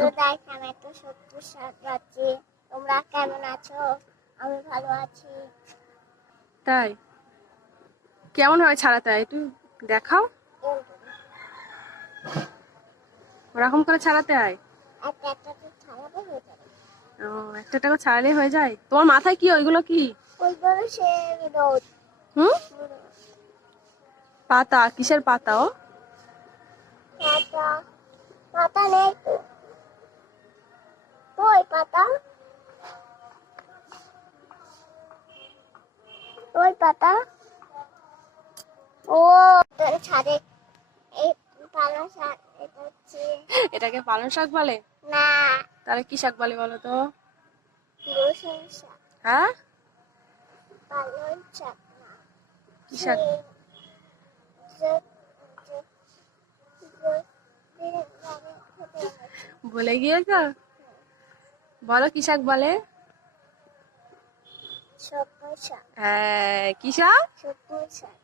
তো আমি একটা সত্যি শাক পাচ্ছি। তোমরা কেমন আছো? আমি ভালো আছি। তাই কেমন হয় ছাড়াতে হয় একটু দেখাও। ওরকম করে ছাড়াতে হয়? একটা একটা তো ছাড়াবো হয়ে যাবে। ও, একটা টাকা ছাড়ালে হয়ে যায়? তোমার মাথায় কি ওইগুলো কি? ওইগুলো সে রোদ। হুম, পাতা? কিসের পাতা ও? পাতা পাতা নেই তো। ওই পাতা, ওই পাতা। ও তোর ছাদে এই পালং শাক, এটা হচ্ছে এটাকে পালং শাক বলে? না, তাহলে কি শাক বলে বলো তো? রসুন শাক। হ্যাঁ, পালং শাক না, কি সে শাক? যে- যে- যে- ভুলে গিয়েছো? বলো কি শাক বলে? সবুজ শাক, হ্যাঁ, কি শাক? সবুজ শাক।